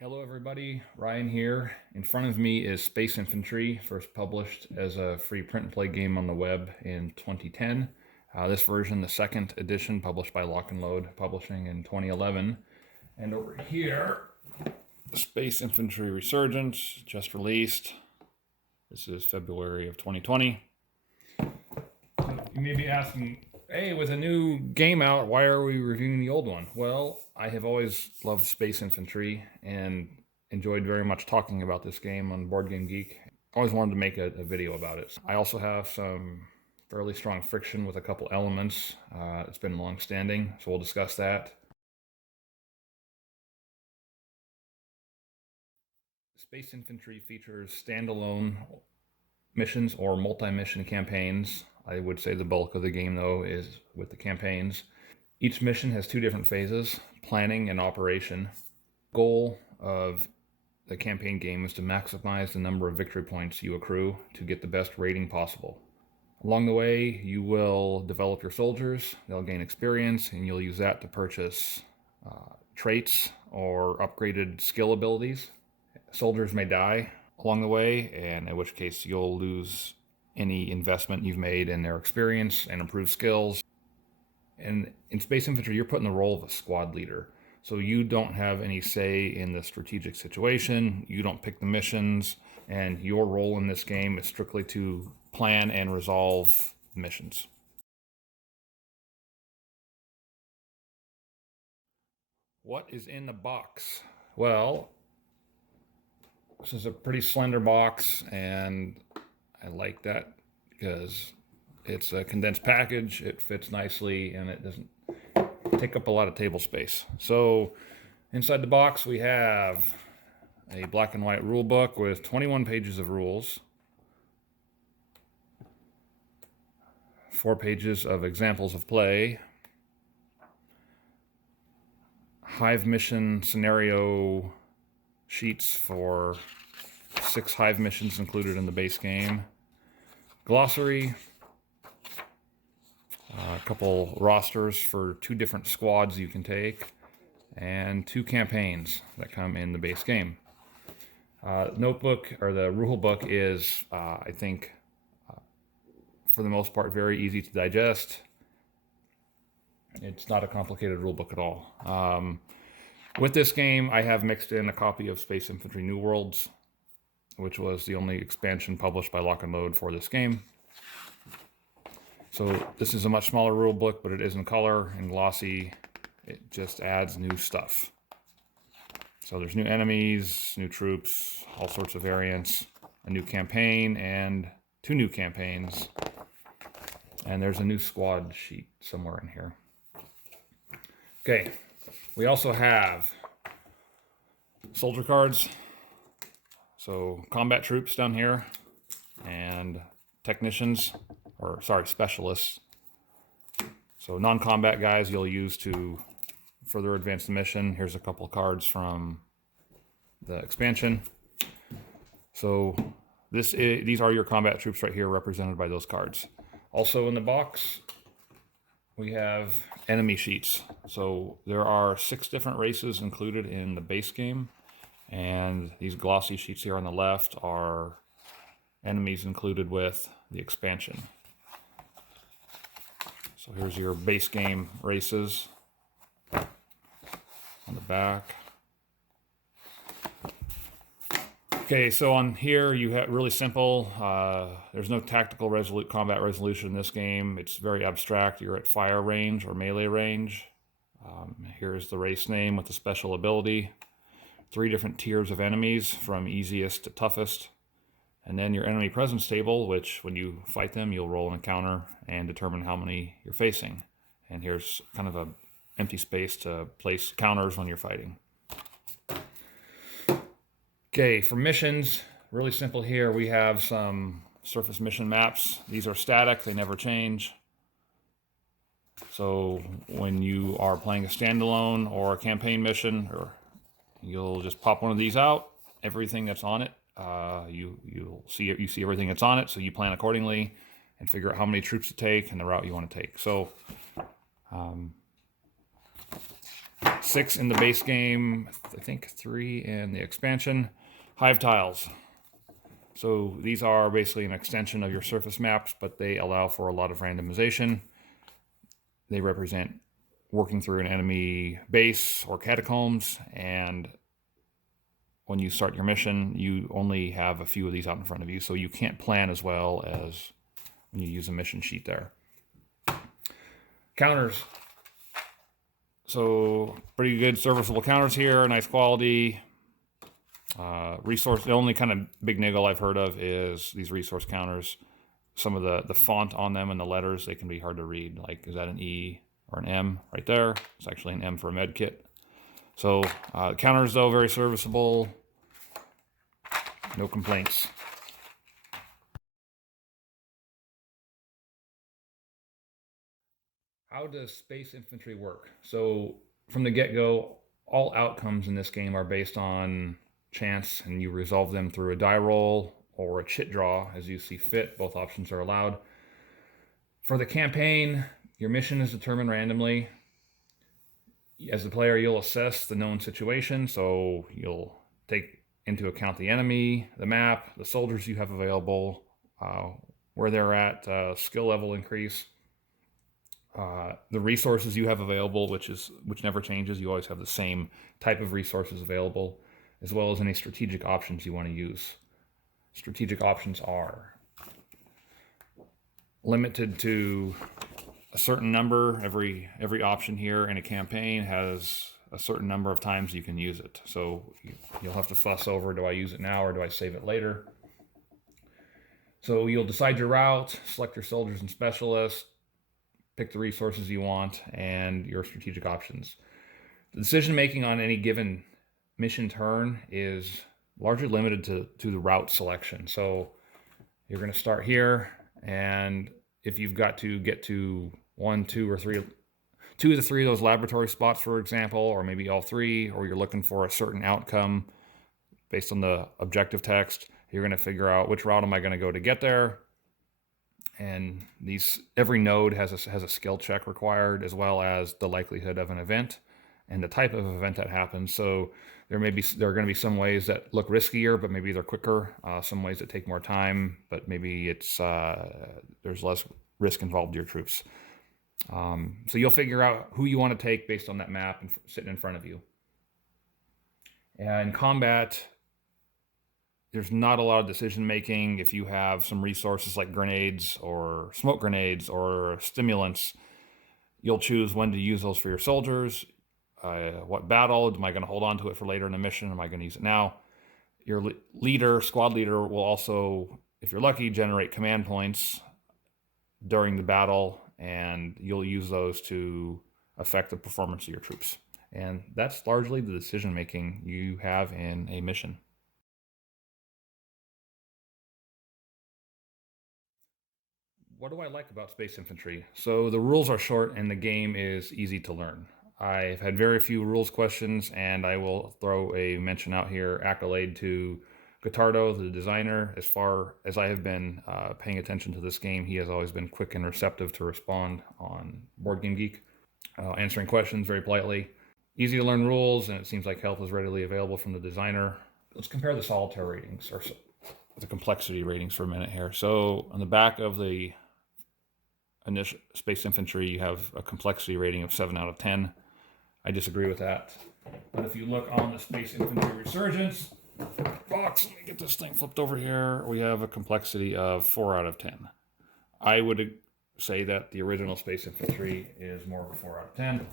Hello everybody, Ryan here. In front of me is Space Infantry, first published as a free print and play game on the web in 2010. This version, the second edition, published by Lock and Load Publishing in 2011. And over here, Space Infantry Resurgence, just released. This is February of 2020. You may be asking, hey, with a new game out, why are we reviewing the old one? Well, I have always loved Space Infantry and enjoyed very much talking about this game on Board Game Geek. Always wanted to make a video about it. I also have some fairly strong friction with a couple elements. It's been long-standing, so we'll discuss that. Space Infantry features standalone missions or multi-mission campaigns. I would say the bulk of the game, though, is with the campaigns. Each mission has two different phases, planning and operation. The goal of the campaign game is to maximize the number of victory points you accrue to get the best rating possible. Along the way, you will develop your soldiers, they'll gain experience, and you'll use that to purchase traits or upgraded skill abilities. Soldiers may die along the way, and in which case you'll lose any investment you've made in their experience and improved skills. And in Space Infantry, you're put in the role of a squad leader. So you don't have any say in the strategic situation, you don't pick the missions, and your role in this game is strictly to plan and resolve missions. What is in the box? Well, this is a pretty slender box, and I like that because it's a condensed package, it fits nicely, and it doesn't take up a lot of table space. So inside the box we have a black and white rule book with 21 pages of rules, 4 pages of examples of play, Hive mission scenario sheets for 6 Hive missions included in the base game, glossary, a couple rosters for 2 different squads you can take, and 2 campaigns that come in the base game. Notebook, or the rule book, is, I think, for the most part, very easy to digest. It's not a complicated rule book at all. With this game, I have mixed in a copy of Space Infantry New Worlds, which was the only expansion published by Lock and Load for this game. So this is a much smaller rule book, but it is in color and glossy. It just adds new stuff. So there's new enemies, new troops, all sorts of variants, a new campaign, and 2 new campaigns. And there's a new squad sheet somewhere in here. Okay, we also have soldier cards. So combat troops down here, and technicians, or sorry, specialists. So non-combat guys you'll use to further advance the mission. Here's a couple cards from the expansion. So these are your combat troops right here, represented by those cards. Also in the box, we have enemy sheets. So there are 6 different races included in the base game, and these glossy sheets here on the left are enemies included with the expansion. So here's your base game races on the back. Okay, so on here you have really simple. There's no tactical combat resolution in this game. It's very abstract. You're at fire range or melee range. Here's the race name with the special ability. 3 different tiers of enemies from easiest to toughest. And then your enemy presence table, which when you fight them, you'll roll an encounter and determine how many you're facing. And here's kind of a empty space to place counters when you're fighting. Okay, for missions, really simple here. We have some surface mission maps. These are static, they never change. So when you are playing a standalone or a campaign mission, you'll just pop one of these out. Everything that's on it, you see everything that's on it, so you plan accordingly and figure out how many troops to take and the route you want to take. So 6 in the base game, I think 3 in the expansion. Hive tiles. So these are basically an extension of your surface maps, but they allow for a lot of randomization. They represent working through an enemy base or catacombs, and when you start your mission, you only have a few of these out in front of you, so you can't plan as well as when you use a mission sheet there. Counters. So pretty good serviceable counters here, nice quality. Resource, the only kind of big niggle I've heard of is these resource counters. Some of the font on them and the letters, they can be hard to read. Like, is that an E or an M right there? It's actually an M for a med kit. So counters, though, very serviceable. No complaints. How does Space Infantry work? So from the get-go, all outcomes in this game are based on chance, and you resolve them through a die roll or a chit draw as you see fit. Both options are allowed. For the campaign, your mission is determined randomly. As a player, you'll assess the known situation, so you'll take into account the enemy, the map, the soldiers you have available, where they're at, skill level increase, the resources you have available, which never changes. You always have the same type of resources available, as well as any strategic options you want to use. Strategic options are limited to a certain number. Every option here in a campaign has a certain number of times you can use it. So you'll have to fuss over, do I use it now or do I save it later? So you'll decide your route, select your soldiers and specialists, pick the resources you want, and your strategic options. The decision making on any given mission turn is largely limited to the route selection. So you're going to start here, and if you've got to get to 1, 2, or 3, 2 of the 3 of those laboratory spots, for example, or maybe all 3, or you're looking for a certain outcome based on the objective text, you're going to figure out which route am I going to go to get there. And every node has a skill check required, as well as the likelihood of an event and the type of event that happens. So there are going to be some ways that look riskier, but maybe they're quicker. Some ways that take more time, but maybe there's less risk involved to your troops. So you'll figure out who you want to take based on that map and sitting in front of you. And in combat, there's not a lot of decision making. If you have some resources like grenades or smoke grenades or stimulants, you'll choose when to use those for your soldiers. What battle? Am I going to hold on to it for later in the mission? Am I going to use it now? Your squad leader, will also, if you're lucky, generate command points during the battle, and you'll use those to affect the performance of your troops. And that's largely the decision making you have in a mission. What do I like about Space Infantry? So the rules are short and the game is easy to learn. I've had very few rules questions, and I will throw a mention out here, accolade to Gotardo, the designer. As far as I have been paying attention to this game, he has always been quick and receptive to respond on Board Game Geek, answering questions very politely. Easy to learn rules, and it seems like help is readily available from the designer. Let's compare the solitaire ratings, or the complexity ratings for a minute here. So on the back of the initial Space Infantry, you have a complexity rating of 7 out of 10. I disagree with that. But if you look on the Space Infantry Resurgence box, let me get this thing flipped over here, we have a complexity of 4 out of 10. I would say that the original Space Infantry is more of a 4 out of 10.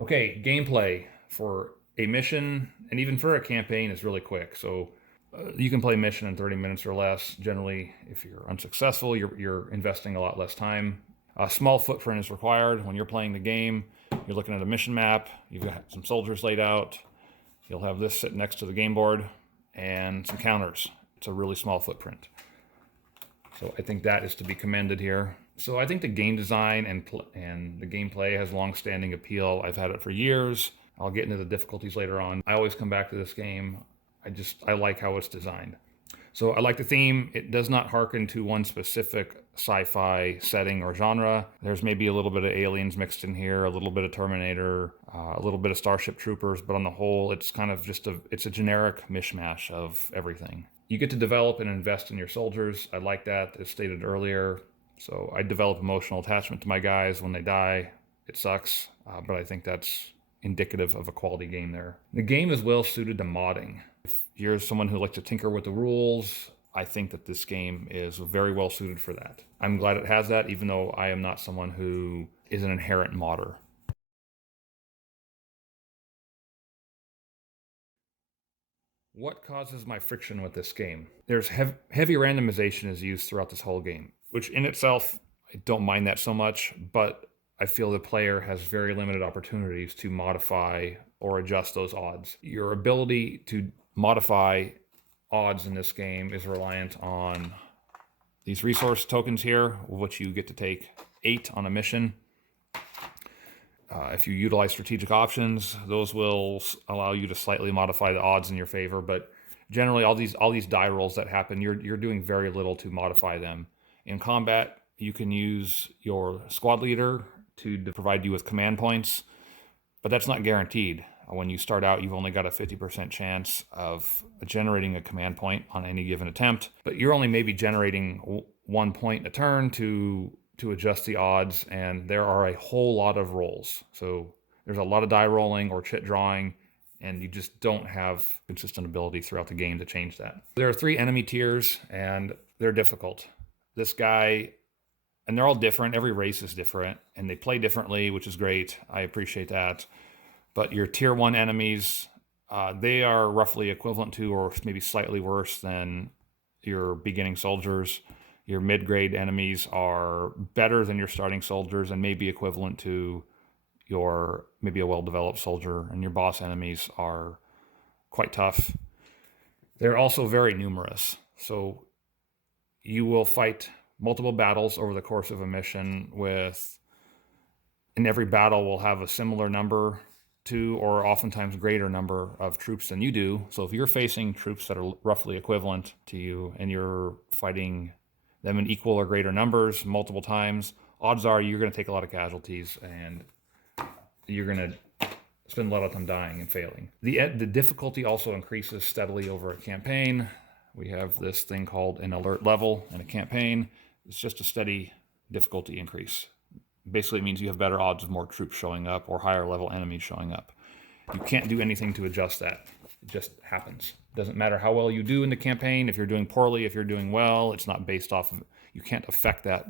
Okay, gameplay for a mission, and even for a campaign, is really quick. So you can play a mission in 30 minutes or less. Generally, if you're unsuccessful, you're investing a lot less time. A small footprint is required when you're playing the game. You're looking at a mission map. You've got some soldiers laid out. You'll have this sitting next to the game board and some counters. It's a really small footprint. So I think that is to be commended here. So I think the game design and the gameplay has long-standing appeal. I've had it for years. I'll get into the difficulties later on. I always come back to this game. I like how it's designed. So I like the theme. It does not hearken to one specific sci-fi setting or genre. There's maybe a little bit of aliens mixed in here, a little bit of Terminator, a little bit of Starship Troopers, but on the whole, it's kind of just it's a generic mishmash of everything. You get to develop and invest in your soldiers. I like that, as stated earlier. So I develop emotional attachment to my guys when they die. It sucks, but I think that's indicative of a quality game there. The game is well suited to modding. If you're someone who likes to tinker with the rules, I think that this game is very well suited for that. I'm glad it has that, even though I am not someone who is an inherent modder. What causes my friction with this game? There's heavy randomization is used throughout this whole game, which in itself, I don't mind that so much, but I feel the player has very limited opportunities to modify or adjust those odds. Your ability to modify odds in this game is reliant on these resource tokens here, which you get to take 8 on a mission. If you utilize strategic options, those will allow you to slightly modify the odds in your favor. But generally, all these die rolls that happen, you're doing very little to modify them. In combat, you can use your squad leader to provide you with command points, but that's not guaranteed. When you start out, you've only got a 50% chance of generating a command point on any given attempt, but you're only maybe generating 1 point a turn to adjust the odds, and there are a whole lot of rolls. So there's a lot of die rolling or chit drawing, and you just don't have consistent ability throughout the game to change that. There are 3 enemy tiers, and they're difficult. This guy, and they're all different. Every race is different, and they play differently, which is great. I appreciate that. But your tier 1 enemies, they are roughly equivalent to, or maybe slightly worse than, your beginning soldiers. Your mid-grade enemies are better than your starting soldiers and maybe equivalent to your maybe a well-developed soldier, and your boss enemies are quite tough. They're also very numerous. So you will fight multiple battles over the course of a mission and every battle will have a similar number to, or oftentimes greater number of troops than you do. So if you're facing troops that are roughly equivalent to you and you're fighting them in equal or greater numbers multiple times, odds are you're going to take a lot of casualties and you're going to spend a lot of time dying and failing. The difficulty also increases steadily over a campaign. We have this thing called an alert level in a campaign. It's just a steady difficulty increase. Basically, it means you have better odds of more troops showing up or higher level enemies showing up. You can't do anything to adjust that. It just happens. It doesn't matter how well you do in the campaign. If you're doing poorly, if you're doing well, it's not based off of, you can't affect that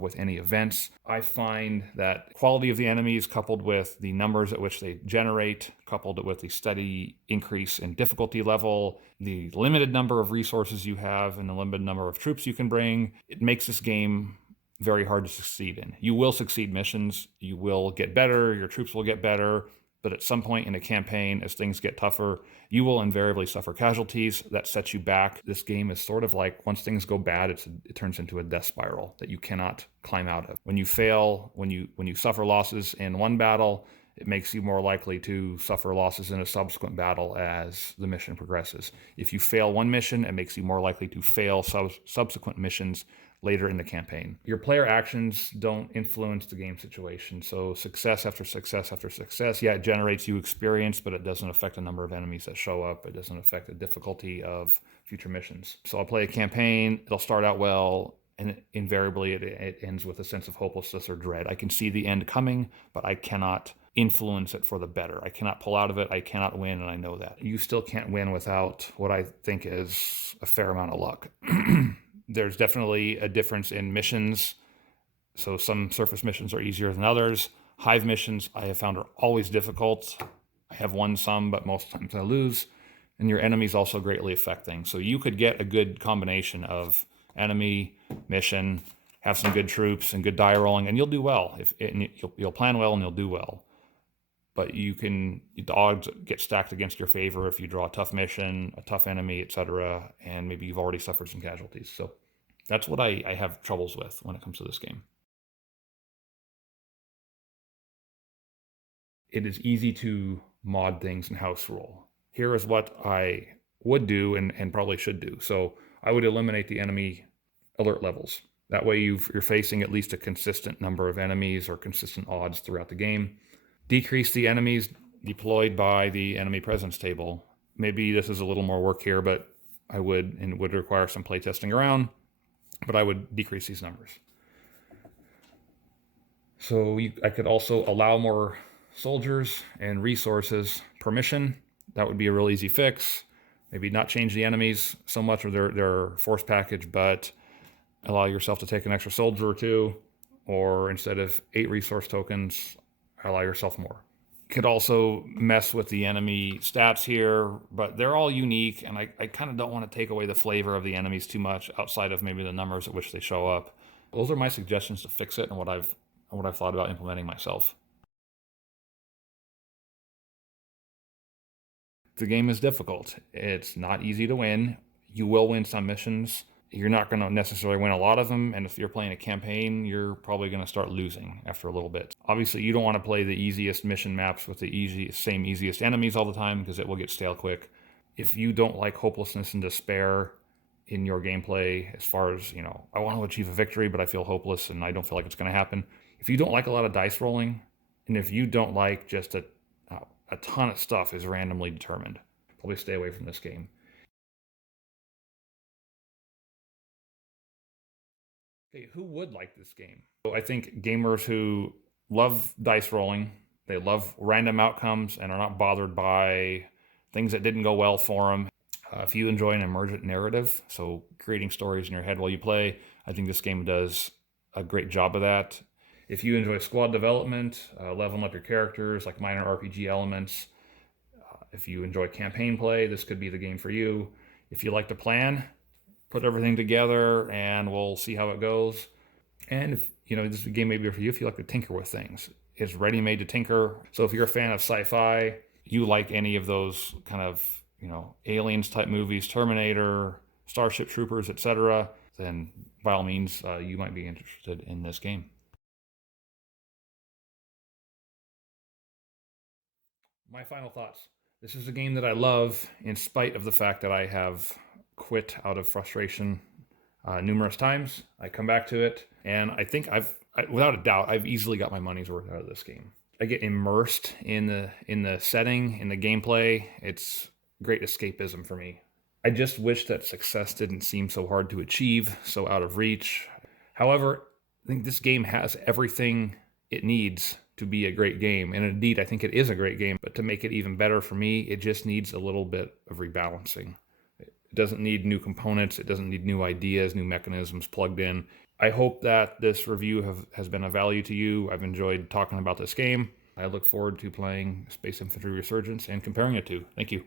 with any events. I find that quality of the enemies coupled with the numbers at which they generate, coupled with the steady increase in difficulty level, the limited number of resources you have and the limited number of troops you can bring, it makes this game very hard to succeed in. You will succeed missions, you will get better, your troops will get better, but at some point in a campaign, as things get tougher, you will invariably suffer casualties. That sets you back. This game is sort of like, once things go bad, it turns into a death spiral that you cannot climb out of. When you fail, when you suffer losses in one battle, it makes you more likely to suffer losses in a subsequent battle as the mission progresses. If you fail one mission, it makes you more likely to fail subsequent missions later in the campaign. Your player actions don't influence the game situation. So success after success after success, yeah, it generates you experience, but it doesn't affect the number of enemies that show up. It doesn't affect the difficulty of future missions. So I'll play a campaign, it'll start out well, and invariably it ends with a sense of hopelessness or dread. I can see the end coming, but I cannot influence it for the better. I cannot pull out of it. I cannot win, and I know that. You still can't win without what I think is a fair amount of luck. There's definitely a difference in missions. So some surface missions are easier than others. Hive missions I have found are always difficult. I have won some, but most times I lose. And your enemies also greatly affect things. So you could get a good combination of enemy, mission, have some good troops and good die rolling, and you'll do well. You'll plan well and you'll do well. But the odds get stacked against your favor if you draw a tough mission, a tough enemy, etc., and maybe you've already suffered some casualties. So that's what I have troubles with when it comes to this game. It is easy to mod things in house rule. Here is what I would do and probably should do. So I would eliminate the enemy alert levels. That way you're facing at least a consistent number of enemies or consistent odds throughout the game. Decrease the enemies deployed by the enemy presence table. Maybe this is a little more work here, but I would, and would require some playtesting around, but I would decrease these numbers. So I could also allow more soldiers and resources permission. That would be a real easy fix. Maybe not change the enemies so much or their force package, but allow yourself to take an extra soldier or two, or instead of 8 resource tokens, allow yourself more. Could also mess with the enemy stats here, but they're all unique, and I kind of don't want to take away the flavor of the enemies too much outside of maybe the numbers at which they show up. Those are my suggestions to fix it and what I've thought about implementing myself. The game is difficult. It's not easy to win. You will win some missions. You're not going to necessarily win a lot of them, and if you're playing a campaign, you're probably going to start losing after a little bit. Obviously, you don't want to play the easiest mission maps with the easiest enemies all the time, because it will get stale quick. If you don't like hopelessness and despair in your gameplay, as far as, I want to achieve a victory, but I feel hopeless and I don't feel like it's going to happen. If you don't like a lot of dice rolling, and if you don't like just a ton of stuff is randomly determined, probably stay away from this game. Okay, who would like this game? So I think gamers who love dice rolling, they love random outcomes and are not bothered by things that didn't go well for them. If you enjoy an emergent narrative, so creating stories in your head while you play, I think this game does a great job of that. If you enjoy squad development, leveling up your characters, like minor RPG elements, if you enjoy campaign play, this could be the game for you. If you like to plan, put everything together and we'll see how it goes. And if this game may be for you if you like to tinker with things. It's ready-made to tinker. So if you're a fan of sci-fi, you like any of those kind of aliens type movies, Terminator, Starship Troopers, etc., then by all means you might be interested in this game. My final thoughts. This is a game that I love in spite of the fact that I have quit out of frustration numerous times. I come back to it, and I think without a doubt, I've easily got my money's worth out of this game. I get immersed in the setting, in the gameplay. It's great escapism for me. I just wish that success didn't seem so hard to achieve, so out of reach. However, I think this game has everything it needs to be a great game. And indeed, I think it is a great game. But to make it even better for me, it just needs a little bit of rebalancing. It doesn't need new components. It doesn't need new ideas, new mechanisms plugged in. I hope that this review has been of value to you. I've enjoyed talking about this game. I look forward to playing Space Infantry Resurgence and comparing it to. Thank you.